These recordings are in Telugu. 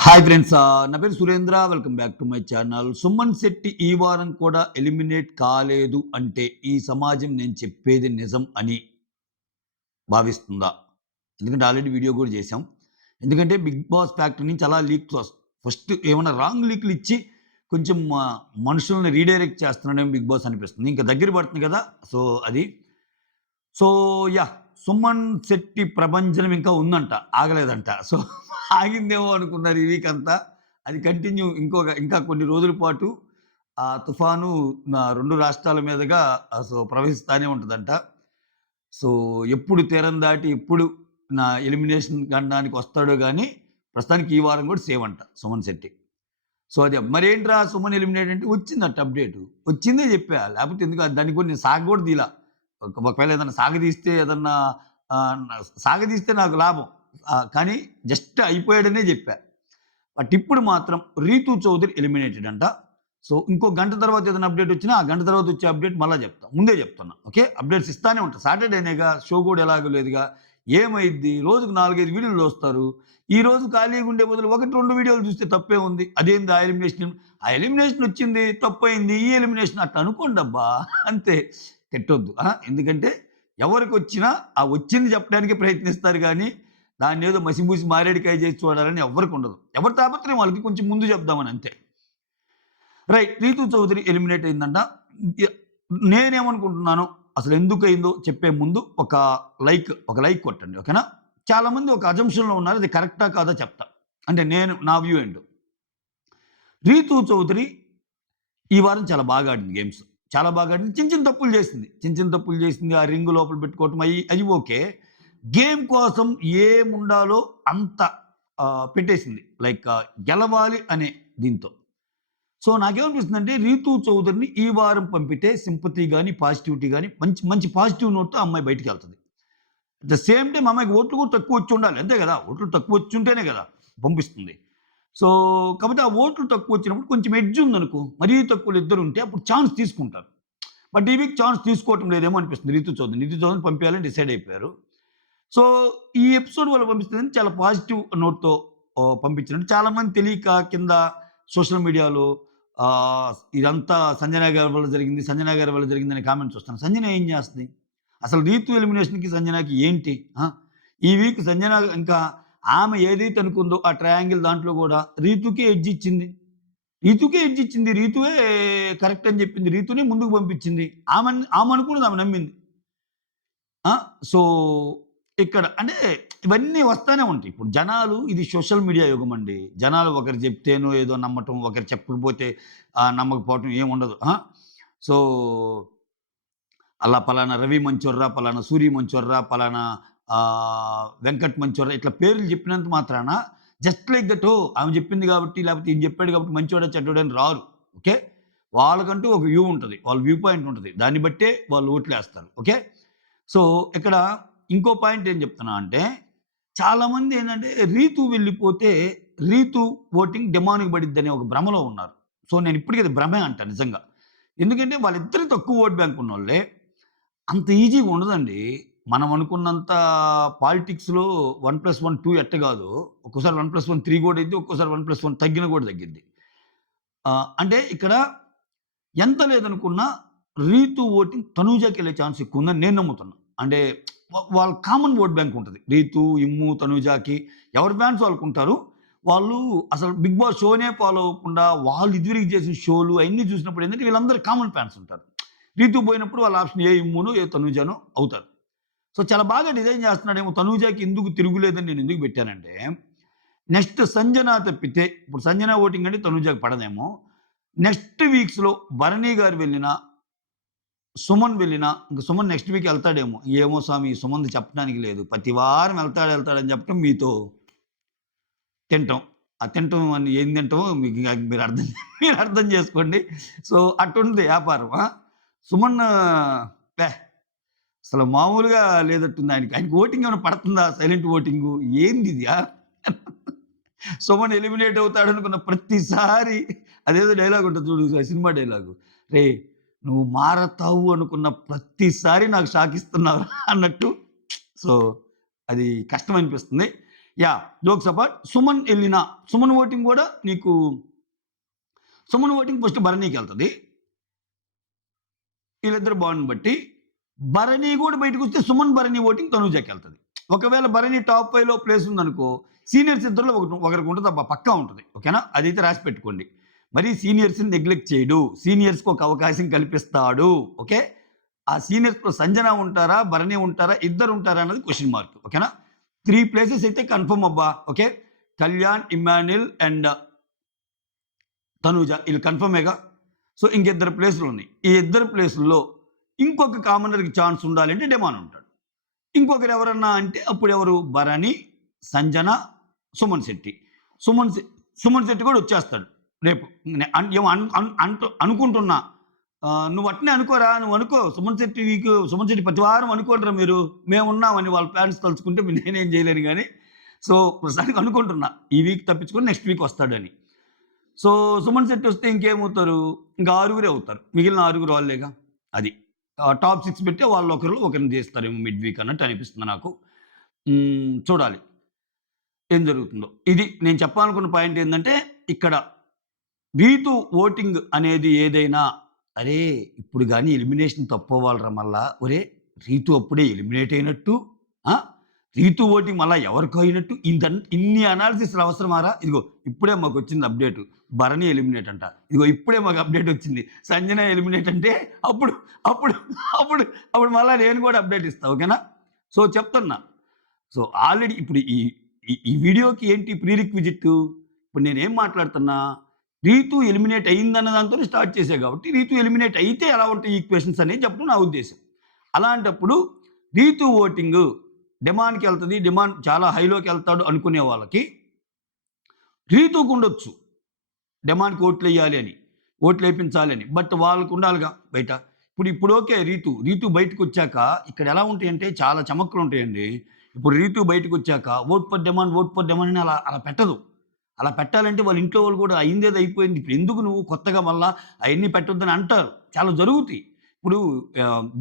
హాయ్ ఫ్రెండ్స్, నా పేరు Surendra. Welcome back to my channel. Suman Shetty ఈ వారం కూడా ఎలిమినేట్ కాలేదు అంటే ఈ సమాజం నేను చెప్పేది నిజం అని భావిస్తుందా? ఎందుకంటే ఆల్రెడీ వీడియో కూడా చేశాం. ఎందుకంటే 'బిగ్ బాస్' ఫ్యాక్టరీ నుంచి అలా లీక్స్ ఫస్ట్ ఏమైనా రాంగ్ లీక్‌లు ఇచ్చి కొంచెం మనుషుల్ని రీడైరెక్ట్ చేస్తున్నాడేమో 'బిగ్ బాస్' అనిపిస్తుంది. ఇంకా దగ్గర పడుతుంది కదా! సో, అది. So, yeah! సుమన్ శెట్టి ప్రభంజనం ఇంకా ఉందంట. ఆగలేదంట. సో, ఆగిందేమో అనుకున్నారు ఈ వీక్ అంతా. అది కంటిన్యూ ఇంకా కొన్ని రోజుల పాటు ఆ తుఫాను 2 రాష్ట్రాల మీదుగా ప్రవహిస్తానే ఉంటదంట. సో, ఎప్పుడు తీరం దాటి ఎప్పుడు ఎలిమినేషన్ గండానికి వస్తాడో గానీ, ప్రస్తుతానికి ఈ వారం కూడా సేవ్ అంట సుమన్ శెట్టి. సో, అది మరేంట్రా సుమన్ ఎలిమినేట్ అంటే వచ్చిందట అప్‌డేటు. వచ్చిందే చెప్పా. లేకపోతే ఎందుకు దానికి కూడా నేను సాగ కూడా తీయలా. ఒకవేళ ఏదన్నా సాగదీస్తే ఏదన్నా సాగదీస్తే నాకు లాభం. కానీ జస్ట్ అయిపోయాడనే జెప్పా. బట్ ఇప్పుడు మాత్రం 'రీతూ చౌదరి' ఎలిమినేటెడ్ అంట. సో, ఇంకో గంట తర్వాత ఏదైనా అప్‌డేట్ వచ్చినా, ఆ గంట తర్వాత వచ్చే అప్‌డేట్ మళ్ళా చెప్తా. ముందే చెప్తున్నా. ఓకే. అప్‌డేట్స్ ఇస్తానే ఉంటా. సాటర్‌డేనేగా షో కూడా ఎలాగో లేదుగా. ఏమైద్ది రోజుకు 4, 5 వీడియోలు చూస్తారు. ఈరోజు ఖాళీగా ఉండే బదులు 1, 2 వీడియోలు చూస్తే తప్పే ఉంది. అదేంది ఆ ఎలిమినేషన్ వచ్చింది, తప్పయింది. ఈ ఎలిమినేషన్ అట్లా అనుకోండబ్బా! అంతే. తిట్టొద్దు. ఎందుకంటే ఎవరికొచ్చినా ఆ వచ్చింది చెప్పడానికే ప్రయత్నిస్తారు గానీ, దాన్నేదో మసిబూసి మారేడుకాయ చేసి చూడాలని ఎవ్వరికుండదు. ఎవరి తాపత్రయం వాళ్ళకి కొంచెం ముందు చెప్దామని అంతే. రైట్. 'రీతూ చౌదరి' ఎలిమినేట్ అయిందంట. య నేనేమనుకుంటున్నానో, అసలెందుకయిందో చెప్పే ముందు ఒక లైక్ కొట్టండి. ఓకేనా? చాలామంది ఒక అజంప్షన్‌లో ఉన్నారు. అది కరెక్టా కాదా చెప్తా. అంటే నా వ్యూ ఏంటో. 'రీతూ చౌదరి' ఈ వారం చాలా బాగా ఆడింది గేమ్స్. చాలా బాగా ఆడింది. చిన్న చిన్న తప్పులు చేసింది. చిన్న చిన్న తప్పులు చేసింది. ఆ రింగ్ లోపల పెట్టుకోవటం అయి ఓకే. గేమ్ కోసం ఏముండాలో అంత పెట్టేసింది. లైక్ గెలవాలి అనే దీంతో. సో, నాకేమనిపిస్తుందంటే 'రీతూ చౌదరిని' ఈ వారం పంపితే సింపతి గాని, పాజిటివిటీ గాని మంచి మంచి పాజిటివ్ నోట్‌తో ఆ అమ్మాయి బయటికెళ్తది. అట్ ద సేమ్ టైమ్ అమ్మాయికి ఓట్లు కూడా తక్కువొచ్చుండాలి. అంతే గదా! ఓట్లు తక్కువొచ్చుంటేనే గదా! పంపిస్తుంది. సో, కాపోతే ఆ ఓట్లు తక్కువొచ్చినప్పుడు కొంచెం ఎడ్జ్ ఉందనుకో, మరీ తక్కువలో ఇద్దరుంటే అప్పుడు ఛాన్స్ తీసుకుంటారు. బట్ ఈ వీక్ ఛాన్స్ తీసుకోవటం లేదేమో అనిపిస్తుంది 'రీతూ చౌదరిని'. 'రీతూ చౌదరిని' పంపియాలని డిసైడ్ అయిపోయారు. సో, ఈ ఎపిసోడ్ వల్ల పంపిస్తుందని చాలా పాజిటివ్ నోట్‌తో పంపించినట్టు చాలామంది తెలియక కింద సోషల్ మీడియాలో ఇదంతా సంజన గారి వల్ల జరిగింది, సంజన గారి వల్ల జరిగిందని కామెంట్స్ వస్తున్నాయి. సంజన ఏం చేస్తది? అసలు 'రీతూ' ఎలిమినేషన్‌కి సంజనకి ఏంటి? ఈ వీక్ సంజన ఇంకా ఆమె ఏదైతే అనుకుందో ఆ ట్రయాంగిల్ దాంట్లో గూడా రీతూకే ఎడ్జ్ ఇచ్చింది. రీతువే కరెక్ట్ అని చెప్పింది. రీతూనే ముందుకు పంపించింది. ఆమె అనుకున్నది ఆమె నమ్మింది. ఆ! సో, ఇక్కడ అంటే ఇవన్నీ వస్తానే ఉంటాయి. ఇప్పుడు జనాలు ఇది సోషల్ మీడియా యుగమండి. జనాలు ఒకరు చెప్తేనో ఏదో నమ్మటం, ఒకరు చెప్పకపోతే నమ్మకపోవటం ఏముండదు. సో, అలా పలానా రవి మంచోర్రా, పలానా సూరి మంచోర్రా, పలానా వెంకట్ మంచోర్రా ఇట్లా పేర్లు చెప్పినంత మాత్రాన జస్ట్ లైక్ దట్ ఆమె చెప్పింది కాబట్టి, లేకపోతే ఈయన చెప్పాడు కాబట్టి మంచోడా, చెడ్డోడా అని రారు. ఓకే. వాళ్ళకంటూ ఒక వ్యూ ఉంటది. వాళ్ళ వ్యూ పాయింట్ ఉంటది. దాన్ని బట్టే వాళ్ళు ఓట్లేస్తారు. ఓకే. సో, ఇక్కడ ఇంకో పాయింట్ ఏం చెప్తున్నా అంటే, చాలామంది ఏంటంటే, రీతు వెళ్ళిపోతే, రీతు ఓటింగ్ డెమాన్‌కి పడిద్దనే ఒక భ్రమలో ఉన్నారు. సో, నేను ఇప్పటికి అది భ్రమే అంటా నిజంగా. ఎందుకంటే, వాళ్ళిద్దరు తక్కువ ఓట్ బ్యాంక్ ఉన్నోళ్ళే. అంత ఈజీగా ఉండదండి. మనం అనుకున్నంత పాలిటిక్స్‌లో 1+1 2 ఎట్టగాదో, ఒక్కోసారి 1+1 3 కూడా అయిద్ది. ఒక్కోసారి 1+1 తగ్గినా కూడా తగ్గిద్ది. అంటే ఇక్కడ ఎంత లేదనుకున్నా రీతు ఓటింగ్ తనూజాకెళ్ళే ఛాన్స్ ఎక్కువుందని నేను నమ్ముతున్నా. అంటే వాళ్ళ కామన్ ఓట్ బ్యాంక్ ఉంటది. రీతు, ఇమ్ము, తనూజాకి ఎవరి ఫ్యాన్స్ వాళ్ళకుంటారు. వాళ్ళు అసలు 'బిగ్ బాస్' షోనే ఫాలో అవ్వకుండా వాళ్ళు ఇదివరకు చేసిన షోలు అయన్నీ చూసినప్పుడు ఏందంటే వీళ్ళందరూ కామన్ ఫ్యాన్స్ ఉంటారు. రీతు పోయినప్పుడు వాళ్ళ ఆప్షన్ ఏ ఇమ్మునో, ఏ తనూజానో అవుతారు. సో, చాలా బాగా డిజైన్ చేస్తున్నాడేమో తనూజాకి ఎందుకు తిరుగులేదని నేను ఎందుకు పెట్టానంటే, నెక్స్ట్ సంజన తప్పితే ఇప్పుడు సంజన ఓటింగ్ అంటే తనూజాకి పడదేమో. నెక్స్ట్ వీక్స్‌లో భరణి గారు వెళ్ళినా, సుమన్ వెళ్ళినా, ఇంక సుమన్ నెక్స్ట్ వీక్ ఎళ్తాడేమో. ఏమో స్వామి సుమన్‌ది చెప్పడానికి లేదు. ప్రతి వారం ఎళ్తాడని చెప్పటం మీతో తింటం. ఆ తింటం అని ఏం తింటామో మీరు అర్థం చేసుకోండి. సో, అట్టుంది వ్యాపారం. సుమన్ అసలు మామూలుగా లేనట్టుంది ఆయనకి. ఆయనకి ఓటింగ్ ఏమైనా పడుతుందా? సైలెంట్ ఓటింగు ఏందిది? సుమన్ ఎలిమినేట్ అవుతాడనుకున్న ప్రతిసారి అదేదో డైలాగ్ ఉంటది చూడు సినిమా డైలాగు. "రేయ్! నువ్వు మారతావు అనుకున్న ప్రతిసారి నాకు షాక్ ఇస్తున్నావురా" అన్నట్టు. సో, అది కష్టం అనిపిస్తుంది. యా జోక్స్ అపార్ట్ సుమన్ వెళ్ళిన సుమన్ ఓటింగ్ కూడా నీకు సుమన్ ఓటింగ్ ఫస్ట్ భరణికి వెళ్తుంది. వీళ్ళిద్దరు బాండ్ని బట్టి భరణి కూడా బయటకు వస్తే సుమన్ భరణి ఓటింగ్ తనూజకి వెళ్తుంది. ఒకవేళ భరణి టాప్ 5లో ప్లేస్ ఉందనుకో సీనియర్స్ ఇద్దరులో ఒకరికి ఉంటుంది తప్ప పక్కా ఉంటుంది. ఓకేనా, అదైతే రాసి పెట్టుకోండి. మరి సీనియర్స్ని నెగ్లెక్ట్ చేయడు, సీనియర్స్కి ఒక అవకాశం కల్పిస్తాడు. ఓకే, ఆ సీనియర్స్లో సంజన ఉంటారా భరణి ఉంటారా ఇద్దరు ఉంటారా అన్నది క్వశ్చన్ మార్క్. ఓకేనా, 3 ప్లేసెస్ అయితే కన్ఫర్మ్ అబ్బా. Okay, Kalyan, Emmanuel and Tanuja వీళ్ళు కన్ఫర్మేగా. సో ఇంకిద్దరు ప్లేసులు ఉన్నాయి. ఈ ఇద్దరు ప్లేసుల్లో ఇంకొక కామనర్కి ఛాన్స్ ఉండాలి అంటే డెమాన్ ఉంటాడు. ఇంకొకరు ఎవరన్నా అంటే అప్పుడు ఎవరు, భరణి, సంజన, సుమన్ శెట్టి. సుమన్ శెట్టి కూడా వచ్చేస్తాడు రేపు. ఏమో అనుకుంటున్నా, నువ్వు అట్నే అనుకోరా, నువ్వు అనుకో. సుమన్ శెట్టి ప్రతి వారం అనుకోండిరా మీరు, మేము ఉన్నామని వాళ్ళ ఫ్యాన్స్ తలుచుకుంటే నేనేం చేయలేను. కానీ సో ప్రస్తుతానికి అనుకుంటున్నా ఈ వీక్ తప్పించుకొని నెక్స్ట్ వీక్ వస్తాడని. సో సుమన్ శెట్టి వస్తే ఇంకేమవుతారు, ఇంకా 6 అవుతారు. మిగిలిన 6 వాళ్ళేగా. అది టాప్ 6 పెట్టి వాళ్ళు ఒకరిని చేస్తారేమో మిడ్ వీక్ అన్నట్టు అనిపిస్తుంది నాకు. చూడాలి ఏం జరుగుతుందో. ఇది నేను చెప్పాలనుకున్న పాయింట్ ఏంటంటే, ఇక్కడ రీతు ఓటింగ్ అనేది ఏదైనా, అరే ఇప్పుడు కానీ ఎలిమినేషన్ తప్పవాళ్ళరా మళ్ళా, ఒరే రీతు అప్పుడే ఎలిమినేట్ అయినట్టు, రీతు ఓటింగ్ మళ్ళీ ఎవరికి అయినట్టు, ఇన్ని అనాలిసిస్లు అవసరమారా? ఇదిగో ఇప్పుడే మాకు వచ్చింది అప్డేటు, భరణి ఎలిమినేట్ అంట. ఇదిగో ఇప్పుడే మాకు అప్డేట్ వచ్చింది సంజన ఎలిమినేట్ అంటే, అప్పుడు అప్పుడు అప్పుడు అప్పుడు మళ్ళీ నేను కూడా అప్డేట్ ఇస్తాను. ఓకేనా, సో చెప్తున్నా. సో ఆల్రెడీ ఇప్పుడు ఈ వీడియోకి ఏంటి ప్రీ రిక్విజిట్, ఇప్పుడు నేనేం మాట్లాడుతున్నా, రీతు ఎలిమినేట్ అయిందన్న దాంతో స్టార్ట్ చేసే కాబట్టి రీతు ఎలిమినేట్ అయితే ఎలా ఉంటాయి ఈక్వేషన్స్ అనేది చెప్పడం నా ఉద్దేశం. అలాంటప్పుడు రీతు ఓటింగ్ డిమాండ్కి వెళ్తుంది, డిమాండ్ చాలా హైలోకి వెళ్తాడు అనుకునే వాళ్ళకి రీతుకు ఉండొచ్చు డిమాండ్కి ఓట్లు వేయాలి అని, ఓట్లు వేయించాలి అని. బట్ వాళ్ళకు ఉండాలిగా బయట. ఇప్పుడు ఓకే, రీతు బయటకు వచ్చాక ఇక్కడ ఎలా ఉంటాయంటే చాలా చమక్కులు ఉంటాయండి. ఇప్పుడు రీతు బయటకు వచ్చాక ఓట్ ఫర్ డిమాండ్ అని అలా పెట్టదు. అలా పెట్టాలంటే వాళ్ళ ఇంట్లో వాళ్ళు కూడా అయిందేది అయిపోయింది, ఇప్పుడు ఎందుకు నువ్వు కొత్తగా మళ్ళీ అవన్నీ పెట్టొద్దని అంటారు. చాలా జరుగుతాయి. ఇప్పుడు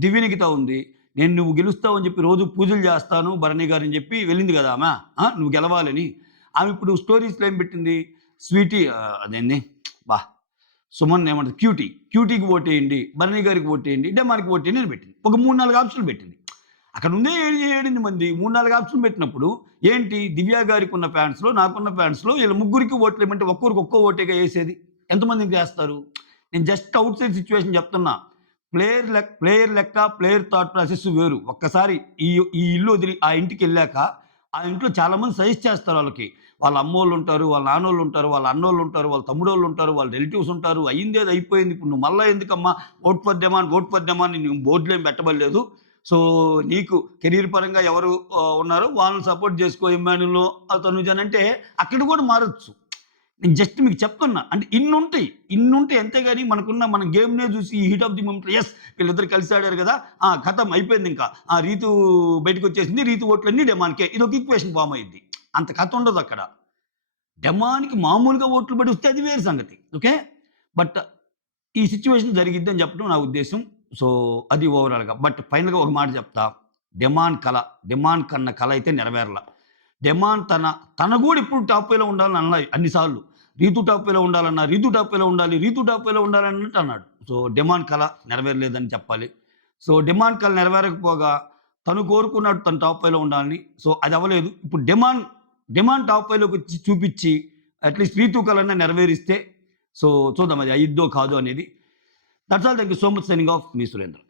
దివ్యనికిత ఉంది, నేను నువ్వు గెలుస్తావు అని చెప్పి రోజు పూజలు చేస్తాను భరణి గారు అని చెప్పి వెళ్ళింది కదా ఆమె, నువ్వు గెలవాలని. ఆమె ఇప్పుడు స్టోరీస్లో ఏం పెట్టింది, స్వీటీ అదేంది సుమన్ ఏమంటుంది, క్యూటీకి ఓటేయండి, భరణి గారికి ఓటేయండి, డెమాన్కి ఓటేయండి అని పెట్టింది. ఒక 3-4 ఆప్షన్లు పెట్టింది. అక్కడ ఉందే 7 మంది 3-4 ఆప్షన్లు పెట్టినప్పుడు ఏంటి, దివ్య గారికి ఉన్న ఫ్యాన్స్లో నాకున్న ఫ్యాన్స్లో వీళ్ళ ముగ్గురికి ఓట్లు ఏమంటే ఒక్కొరికి ఒక్కో ఓటేగా వేసేది, ఎంతమందికి వేస్తారు? నేను జస్ట్ అవుట్ సైడ్ సిచ్యువేషన్ చెప్తున్నా. ప్లేయర్ లెక్క ప్లేయర్ థాట్ ప్రాసెస్ వేరు. ఒక్కసారి ఈ ఇల్లు వదిలి ఆ ఇంటికి వెళ్ళాక ఆ ఇంట్లో చాలామంది సజెస్ట్ చేస్తారు వాళ్ళకి. వాళ్ళ అమ్మోళ్ళు ఉంటారు, వాళ్ళ నాన్నోళ్ళు ఉంటారు, వాళ్ళ అన్నోళ్ళు ఉంటారు, వాళ్ళ తమ్ముడోళ్ళు ఉంటారు, వాళ్ళ రిలేటివ్స్ ఉంటారు. అయ్యిందేది అయిపోయింది, ఇప్పుడు నువ్వు మళ్ళీ ఎందుకమ్మా ఓట్ ఫర్ డిమాండ్ నీకు బోర్డులో ఏం పెట్టబడలేదు. సో నీకు కెరీర్ పరంగా ఎవరు ఉన్నారో వాళ్ళని సపోర్ట్ చేసుకో, ఇమ్మాన్యుల్ తనూజ అంటే అక్కడ కూడా మారచ్చు. నేను జస్ట్ మీకు చెప్తున్నా. అంటే ఇన్ని ఉంటాయి అంతేగాని మన గేమ్నే చూసి ఈ heat of the moment as వీళ్ళిద్దరు కలిసి ఆడారు కదా, కథం అయిపోయింది, ఇంకా రీతు బయటకు వచ్చేసింది, రీతు ఓట్లన్నీ డెమాన్కే, ఇది ఒక ఈక్వేషన్ ఫామ్ అయింది. అంత కథ ఉండదు అక్కడ. డెమాన్కి మామూలుగా ఓట్లు పడి వస్తే అది వేరు సంగతి. ఓకే, బట్ ఈ సిచ్యువేషన్ జరిగిద్ది అని చెప్పడం నా ఉద్దేశం. సో అది ఓవరాల్గా. బట్ ఫైనల్గా ఒక మాట చెప్తా, డిమాండ్ కన్న కళ అయితే నెరవేరల. డిమాండ్ తన కూడా ఇప్పుడు టాప్ 5లో ఉండాలని అన్నాయి అన్నిసార్లు. రీతు టాప్ 5లో ఉండాలన్నా, రీతు టాప్ 5లో ఉండాలన్నట్టు అన్నాడు. సో డిమాండ్ కళ నెరవేరలేదని చెప్పాలి. సో డిమాండ్ కళ నెరవేరకపోగా తను కోరుకున్నాడు తను టాప్ 5లో ఉండాలని. సో అది అవ్వలేదు. ఇప్పుడు డిమాండ్ టాప్ 5లోకి వచ్చి చూపించి అట్లీస్ట్ రీతు కళన్నా నెరవేరిస్తే సో చూద్దాం అది అయిద్దో కాదో అనేది. That's all. Thank you so much. Signing off, me Surendra.